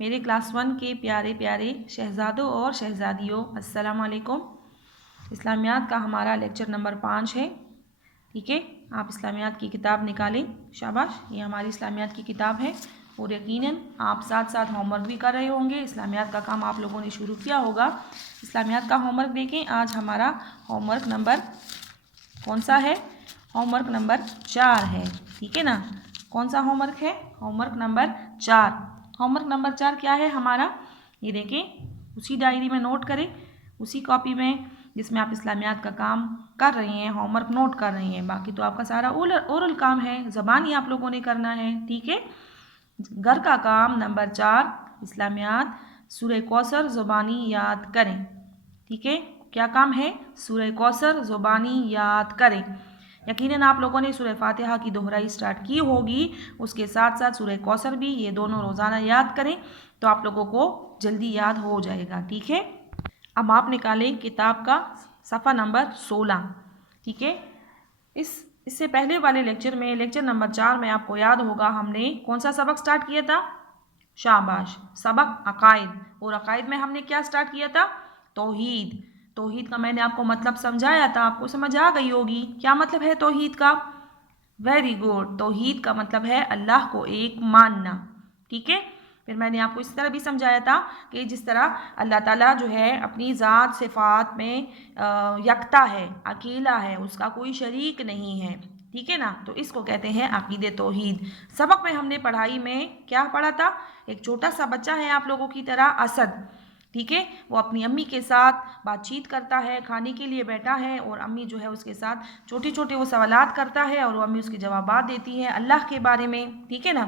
میرے کلاس 1 کے پیارے پیارے شہزادوں اور شہزادیوں، السلام علیکم۔ اسلامیات کا ہمارا لیکچر نمبر 5 ہے، ٹھیک ہے۔ آپ اسلامیات کی کتاب نکالیں، شاباش، یہ ہماری اسلامیات کی کتاب ہے اور یقیناً آپ ساتھ ساتھ ہوم ورک بھی کر رہے ہوں گے۔ اسلامیات کا کام آپ لوگوں نے شروع کیا ہوگا۔ اسلامیات کا ہوم ورک دیکھیں، آج ہمارا ہوم ورک نمبر کون سا ہے؟ ہوم ورک نمبر 4 ہے، ٹھیک ہے نا۔ کون سا ہوم ورک ہے؟ Home work number 4۔ Home work number 4 کیا ہے ہمارا؟ یہ دیکھیں، اسی ڈائری میں نوٹ کریں، اسی کاپی میں جس میں آپ اسلامیات کا کام کر رہے ہیں، ہوم ورک نوٹ کر رہے ہیں۔ باقی تو آپ کا سارا اورل کام ہے، زبانی آپ لوگوں نے کرنا ہے، ٹھیک ہے۔ گھر کا کام نمبر 4، اسلامیات سورہ کوثر زبانی یاد کریں، ٹھیک ہے۔ کیا کام ہے؟ سورہ کوثر زبانی یاد کریں۔ یقیناً آپ لوگوں نے سورہ فاتحہ کی دہرائی سٹارٹ کی ہوگی، اس کے ساتھ ساتھ سورہ کوثر بھی، یہ دونوں روزانہ یاد کریں تو آپ لوگوں کو جلدی یاد ہو جائے گا، ٹھیک ہے۔ اب آپ نکالیں کتاب کا صفحہ نمبر 16، ٹھیک ہے۔ اس سے پہلے والے لیکچر میں، لیکچر نمبر 4 میں آپ کو یاد ہوگا ہم نے کون سا سبق سٹارٹ کیا تھا؟ شاباش، سبق عقائد۔ اور عقائد میں ہم نے کیا سٹارٹ کیا تھا؟ توحید۔ توحید کا میں نے آپ کو مطلب سمجھایا تھا، آپ کو سمجھ آ گئی ہوگی۔ کیا مطلب ہے توحید کا؟ ویری گڈ، توحید کا مطلب ہے اللہ کو ایک ماننا، ٹھیک ہے۔ پھر میں نے آپ کو اس طرح بھی سمجھایا تھا کہ جس طرح اللہ تعالیٰ جو ہے اپنی ذات صفات میں یکتا ہے، اکیلا ہے، اس کا کوئی شریک نہیں ہے، ٹھیک ہے نا۔ تو اس کو کہتے ہیں عقید توحید۔ سبق میں ہم نے پڑھائی میں کیا پڑھا تھا؟ ایک چھوٹا سا بچہ ہے آپ لوگوں کی طرح، اسد، ٹھیک ہے۔ وہ اپنی امی کے ساتھ بات چیت کرتا ہے، کھانے کے لیے بیٹھا ہے اور امی جو ہے اس کے ساتھ چھوٹے چھوٹے وہ سوالات کرتا ہے اور وہ امی اس کے جوابات دیتی ہے اللہ کے بارے میں، ٹھیک ہے نا۔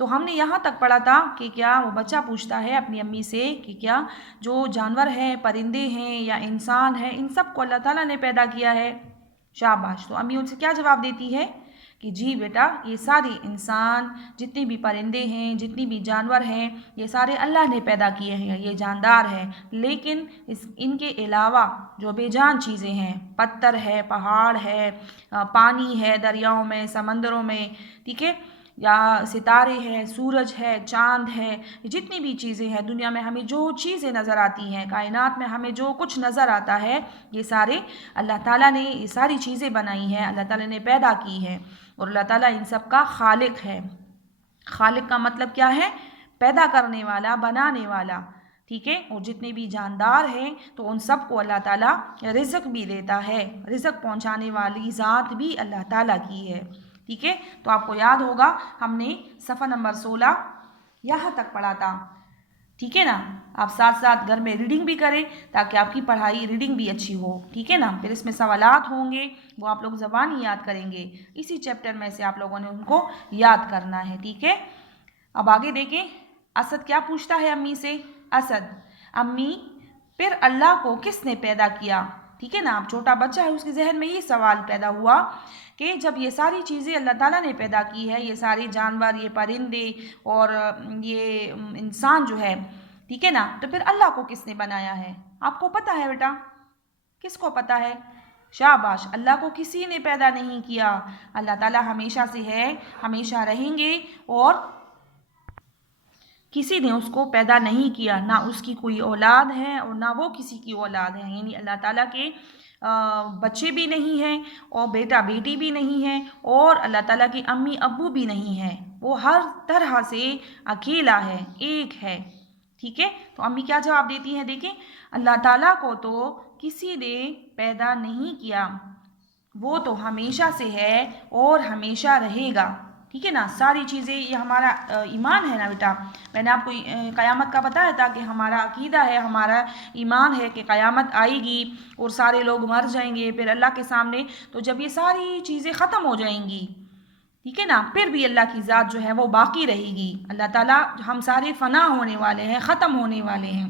تو ہم نے یہاں تک پڑھا تھا کہ کیا وہ بچہ پوچھتا ہے اپنی امی سے کہ کیا جو جانور ہیں، پرندے ہیں یا انسان ہیں، ان سب کو اللہ تعالیٰ نے پیدا کیا ہے؟ شاباش۔ تو امی ان سے کیا جواب دیتی ہے کہ جی بیٹا، یہ سارے انسان، جتنے بھی پرندے ہیں، جتنی بھی جانور ہیں، یہ سارے اللہ نے پیدا کیے ہیں، یہ جاندار ہیں، لیکن ان کے علاوہ جو بے جان چیزیں ہیں، پتھر ہے، پہاڑ ہے، پانی ہے دریاؤں میں، سمندروں میں، ٹھیک ہے، یا ستارے ہیں، سورج ہے، چاند ہے، جتنی بھی چیزیں ہیں دنیا میں، ہمیں جو چیزیں نظر آتی ہیں، کائنات میں ہمیں جو کچھ نظر آتا ہے، یہ سارے اللہ تعالیٰ نے یہ ساری چیزیں بنائی ہیں، اللہ تعالیٰ نے پیدا کی ہیں، اور اللہ تعالیٰ ان سب کا خالق ہے۔ خالق کا مطلب کیا ہے؟ پیدا کرنے والا، بنانے والا، ٹھیک ہے۔ اور جتنے بھی جاندار ہیں تو ان سب کو اللہ تعالیٰ رزق بھی دیتا ہے، رزق پہنچانے والی ذات بھی اللہ تعالیٰ کی ہے، ٹھیک ہے۔ تو آپ کو یاد ہوگا ہم نے صفحہ نمبر 16 یہاں تک پڑھا تھا، ٹھیک ہے نا۔ آپ ساتھ ساتھ گھر میں ریڈنگ بھی کریں تاکہ آپ کی پڑھائی ریڈنگ بھی اچھی ہو، ٹھیک ہے نا۔ پھر اس میں سوالات ہوں گے، وہ آپ لوگ زبانی یاد کریں گے، اسی چیپٹر میں سے آپ لوگوں نے ان کو یاد کرنا ہے، ٹھیک ہے۔ اب آگے دیکھیں، اسد کیا پوچھتا ہے امی سے؟ اسد، امی پھر اللہ کو کس نے پیدا کیا؟ ٹھیک ہے نا۔ اب چھوٹا بچہ ہے، اس کے ذہن میں یہ سوال پیدا ہوا کہ جب یہ ساری چیزیں اللہ تعالیٰ نے پیدا کی ہے، یہ سارے جانور، یہ پرندے اور یہ انسان جو ہے، ٹھیک ہے نا، تو پھر اللہ کو کس نے بنایا ہے؟ آپ کو پتہ ہے بیٹا؟ کس کو پتہ ہے؟ شاباش، اللہ کو کسی نے پیدا نہیں کیا، اللہ تعالیٰ ہمیشہ سے ہے، ہمیشہ رہیں گے، اور کسی نے اس کو پیدا نہیں کیا، نہ اس کی کوئی اولاد ہے اور نہ وہ کسی کی اولاد ہے، یعنی اللہ تعالیٰ کے بچے بھی نہیں ہیں اور بیٹا بیٹی بھی نہیں ہیں، اور اللہ تعالیٰ کی امی ابو بھی نہیں ہیں، وہ ہر طرح سے اکیلا ہے، ایک ہے، ٹھیک ہے۔ تو امی کیا جواب دیتی ہیں؟ دیکھیں، اللہ تعالیٰ کو تو کسی نے پیدا نہیں کیا، وہ تو ہمیشہ سے ہے اور ہمیشہ رہے گا، ٹھیک ہے نا۔ ساری چیزیں، یہ ہمارا ایمان ہے نا بیٹا، میں نے آپ کو قیامت کا بتایا تھا کہ ہمارا عقیدہ ہے، ہمارا ایمان ہے کہ قیامت آئے گی اور سارے لوگ مر جائیں گے پھر اللہ کے سامنے، تو جب یہ ساری چیزیں ختم ہو جائیں گی، ٹھیک ہے نا، پھر بھی اللہ کی ذات جو ہے وہ باقی رہے گی۔ اللہ تعالیٰ، ہم سارے فنا ہونے والے ہیں، ختم ہونے والے ہیں،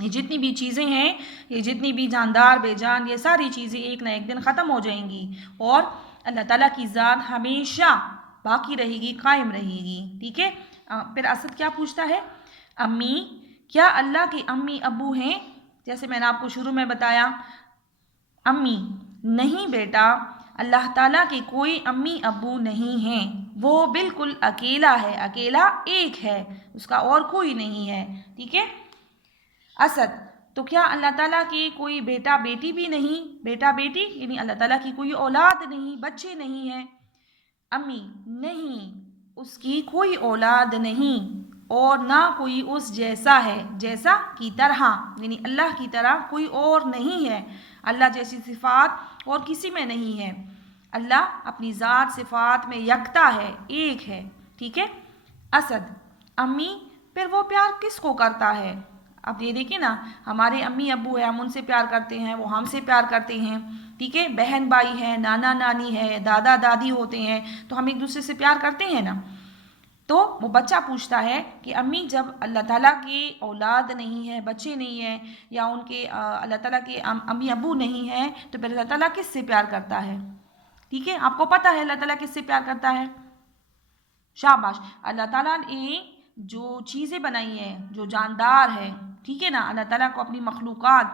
یہ جتنی بھی چیزیں ہیں، یہ جتنی بھی جاندار، بے جان، یہ ساری چیزیں ایک نہ ایک دن ختم ہو جائیں گی، اور اللہ تعالیٰ کی ذات ہمیشہ باقی رہے گی، قائم رہے گی، ٹھیک ہے۔ پھر اسد کیا پوچھتا ہے؟ امی کیا اللہ کے امی ابو ہیں؟ جیسے میں نے آپ کو شروع میں بتایا، امی نہیں بیٹا، اللہ تعالیٰ کے کوئی امی ابو نہیں ہیں، وہ بالکل اکیلا ہے، اکیلا ایک ہے، اس کا اور کوئی نہیں ہے، ٹھیک ہے۔ اسد، تو کیا اللہ تعالیٰ کی کوئی بیٹا بیٹی بھی نہیں، بیٹا بیٹی یعنی اللہ تعالیٰ کی کوئی اولاد نہیں، بچے نہیں ہیں۔ امی، نہیں، اس کی کوئی اولاد نہیں اور نہ کوئی اس جیسا ہے، جیسا کی طرح یعنی اللہ کی طرح کوئی اور نہیں ہے، اللہ جیسی صفات اور کسی میں نہیں ہے، اللہ اپنی ذات صفات میں یکتا ہے، ایک ہے، ٹھیک ہے۔ اسد، امی، پھر وہ پیار کس کو کرتا ہے؟ اب یہ دیکھیں نا، ہمارے امی ابو ہیں، ہم ان سے پیار کرتے ہیں، وہ ہم سے پیار کرتے ہیں، ٹھیک ہے، بہن بھائی ہیں، نانا نانی ہے، دادا دادی ہوتے ہیں، تو ہم ایک دوسرے سے پیار کرتے ہیں نا۔ تو وہ بچہ پوچھتا ہے کہ امی، جب اللہ تعالیٰ کی اولاد نہیں ہے، بچے نہیں ہیں، یا ان کے اللہ تعالیٰ کے امی ابو نہیں ہیں، تو پھر اللہ تعالیٰ کس سے پیار کرتا ہے؟ ٹھیک ہے، آپ کو پتہ ہے اللہ تعالیٰ کس سے پیار کرتا ہے؟ شاباش، اللہ تعالیٰ نے جو چیزیں بنائی ہیں، جو جاندار ہے، ٹھیک ہے نا، اللہ تعالیٰ کو اپنی مخلوقات،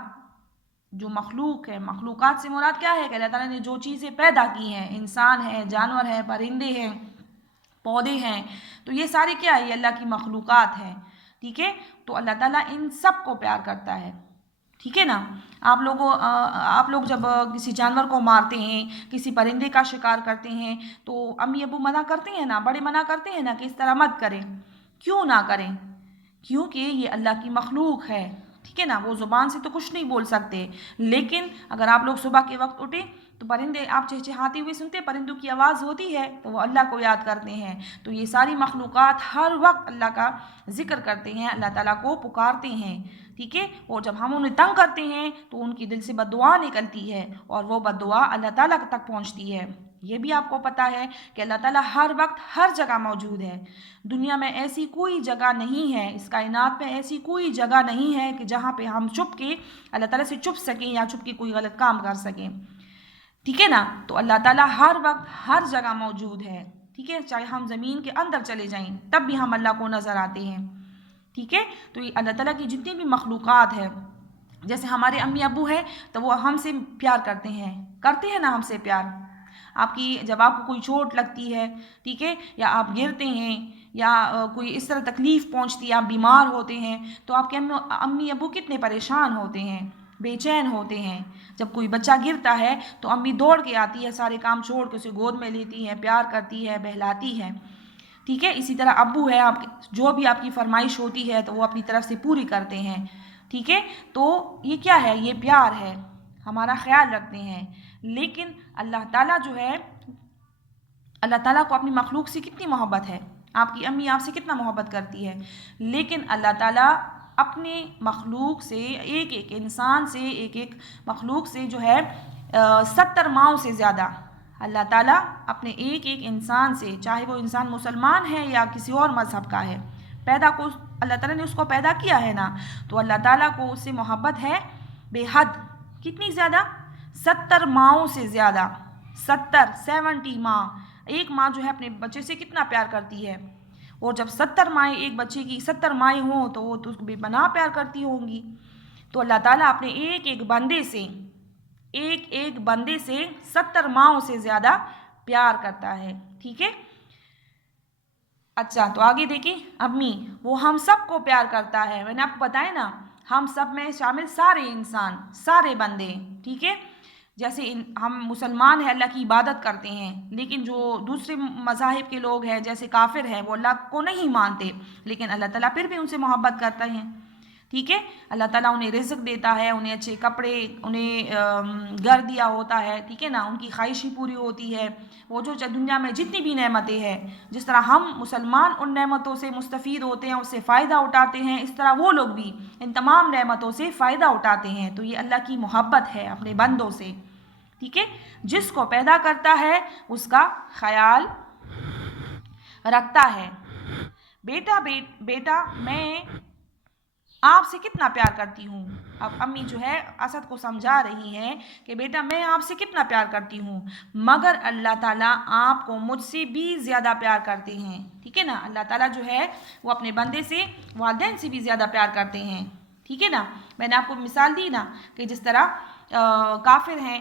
جو مخلوق ہے، مخلوقات سے مراد کیا ہے کہ اللہ تعالیٰ نے جو چیزیں پیدا کی ہیں، انسان ہے، جانور ہے، پرندے ہیں، پودے ہیں، تو یہ سارے کیا ہے؟ یہ اللہ کی مخلوقات ہیں، ٹھیک ہے۔ تو اللہ تعالیٰ ان سب کو پیار کرتا ہے، ٹھیک ہے نا۔ آپ لوگ جب کسی جانور کو مارتے ہیں، کسی پرندے کا شکار کرتے ہیں، تو امی ابو منع کرتے ہیں نا، بڑے منع کرتے ہیں نا کہ اس طرح مت کریں، کیوں نہ کریں؟ کیونکہ یہ اللہ کی مخلوق ہے، ٹھیک ہے نا، وہ زبان سے تو کچھ نہیں بول سکتے، لیکن اگر آپ لوگ صبح کے وقت اٹھیں تو پرندے آپ چہچہاتے ہوئے سنتے، پرندوں کی آواز ہوتی ہے تو وہ اللہ کو یاد کرتے ہیں، تو یہ ساری مخلوقات ہر وقت اللہ کا ذکر کرتے ہیں، اللہ تعالیٰ کو پکارتے ہیں، ٹھیک ہے۔ اور جب ہم انہیں تنگ کرتے ہیں تو ان کی دل سے بد دعا نکلتی ہے اور وہ بد دعا اللہ تعالیٰ تک پہنچتی ہے۔ یہ بھی آپ کو پتہ ہے کہ اللہ تعالیٰ ہر وقت ہر جگہ موجود ہے، دنیا میں ایسی کوئی جگہ نہیں ہے، اس کائنات میں ایسی کوئی جگہ نہیں ہے کہ جہاں پہ ہم چھپ کے اللہ تعالیٰ سے چھپ سکیں یا چھپ کے کوئی غلط کام کر سکیں، ٹھیک ہے نا۔ تو اللہ تعالیٰ ہر وقت ہر جگہ موجود ہے، ٹھیک ہے، چاہے ہم زمین کے اندر چلے جائیں تب بھی ہم اللہ کو نظر آتے ہیں، ٹھیک ہے۔ تو یہ اللہ تعالیٰ کی جتنی بھی مخلوقات ہیں، جیسے ہمارے امی ابو ہیں تو وہ ہم سے پیار کرتے ہیں نا، ہم سے پیار، جب آپ کو کوئی چوٹ لگتی ہے، ٹھیک ہے، یا آپ گرتے ہیں یا کوئی اس طرح تکلیف پہنچتی ہے، آپ بیمار ہوتے ہیں، تو آپ کے امی ابو کتنے پریشان ہوتے ہیں، بے چین ہوتے ہیں۔ جب کوئی بچہ گرتا ہے تو امی دوڑ کے آتی ہے، سارے کام چھوڑ کے اسے گود میں لیتی ہے، پیار کرتی ہے، بہلاتی ہے، ٹھیک ہے۔ اسی طرح ابو ہے، جو بھی آپ کی فرمائش ہوتی ہے تو وہ اپنی طرف سے پوری کرتے ہیں، ٹھیک ہے۔ تو یہ کیا ہے؟ یہ پیار ہے، ہمارا خیال رکھتے ہیں۔ لیکن اللہ تعالیٰ جو ہے، اللہ تعالیٰ کو اپنی مخلوق سے کتنی محبت ہے، آپ کی امی آپ سے کتنا محبت کرتی ہے، لیکن اللہ تعالیٰ اپنے مخلوق سے، ایک ایک انسان سے، ایک ایک مخلوق سے جو ہے 70 ماؤں سے زیادہ، اللہ تعالیٰ اپنے ایک ایک انسان سے، چاہے وہ انسان مسلمان ہے یا کسی اور مذہب کا ہے، اللہ تعالیٰ نے اس کو پیدا کیا ہے نا، تو اللہ تعالیٰ کو اس سے محبت ہے بے حد، کتنی زیادہ؟ 70 ماؤں سے زیادہ، 70 ماں، ایک ماں جو ہے اپنے بچے سے کتنا پیار کرتی ہے، اور جب 70 مائیں ایک بچے کی 70 مائیں ہوں تو وہ تو اس کو بے پناہ پیار کرتی ہوں گی۔ تو اللہ تعالیٰ اپنے ایک ایک بندے سے 70 ماؤں سے زیادہ پیار کرتا ہے، ٹھیک ہے۔ اچھا، تو آگے دیکھیں، امی، وہ ہم سب کو پیار کرتا ہے، میں نے آپ کو بتایا نا، ہم سب میں شامل سارے انسان، سارے بندے، ٹھیک ہے۔ جیسے ہم مسلمان ہیں، اللہ کی عبادت کرتے ہیں، لیکن جو دوسرے مذاہب کے لوگ ہیں جیسے کافر ہیں، وہ اللہ کو نہیں مانتے، لیکن اللہ تعالیٰ پھر بھی ان سے محبت کرتے ہیں، ٹھیک ہے۔ اللہ تعالیٰ انہیں رزق دیتا ہے، انہیں اچھے کپڑے، انہیں گھر دیا ہوتا ہے، ٹھیک ہے نا، ان کی خواہشیں پوری ہوتی ہے، وہ جو دنیا میں جتنی بھی نعمتیں ہیں، جس طرح ہم مسلمان ان نعمتوں سے مستفید ہوتے ہیں، اس سے فائدہ اٹھاتے ہیں، اس طرح وہ لوگ بھی ان تمام نعمتوں سے فائدہ اٹھاتے ہیں۔ تو یہ اللہ کی محبت ہے اپنے بندوں سے، ٹھیک ہے۔ جس کو پیدا کرتا ہے اس کا خیال رکھتا ہے۔ بیٹا میں آپ سے کتنا پیار کرتی ہوں۔ اب امی جو ہے اسد کو سمجھا رہی ہیں کہ بیٹا میں آپ سے کتنا پیار کرتی ہوں، مگر اللہ تعالیٰ آپ کو مجھ سے بھی زیادہ پیار کرتے ہیں، ٹھیک ہے نا۔ اللہ تعالیٰ جو ہے وہ اپنے بندے سے، والدین سے بھی زیادہ پیار کرتے ہیں، ٹھیک ہے نا۔ میں نے آپ کو مثال دی نا کہ جس طرح کافر ہیں،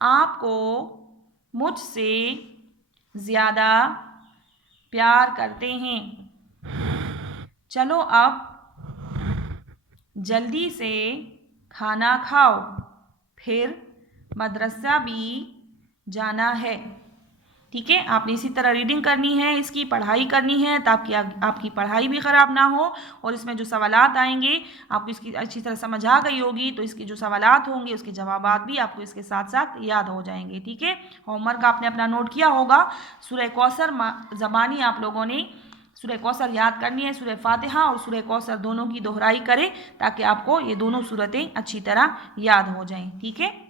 آپ کو مجھ سے زیادہ پیار کرتے ہیں۔ چلو اب جلدی سے کھانا کھاؤ، پھر مدرسہ بھی جانا ہے۔ ٹھیک ہے، آپ نے اسی طرح ریڈنگ کرنی ہے، اس کی پڑھائی کرنی ہے تاکہ آپ کی پڑھائی بھی خراب نہ ہو، اور اس میں جو سوالات آئیں گے آپ کو اس کی اچھی طرح سمجھ آ گئی ہوگی، تو اس کے جو سوالات ہوں گے اس کے جوابات بھی آپ کو اس کے ساتھ ساتھ یاد ہو جائیں گے۔ ٹھیک ہے، ہوم ورک آپ نے اپنا نوٹ کیا ہوگا۔ سورہ کوثر زبانی آپ لوگوں نے سورہ کوثر یاد کرنی ہے، سورہ فاتحہ اور سورہ کوثر دونوں کی دہرائی کریں تاکہ آپ کو یہ دونوں صورتیں اچھی طرح یاد ہو جائیں۔ ٹھیک ہے۔